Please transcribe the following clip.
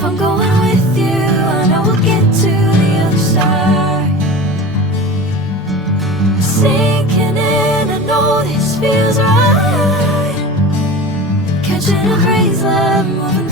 If I'm going with you, I know we'll get to the other side. Sinking in, I know this feels right. Catching a breeze, love, moving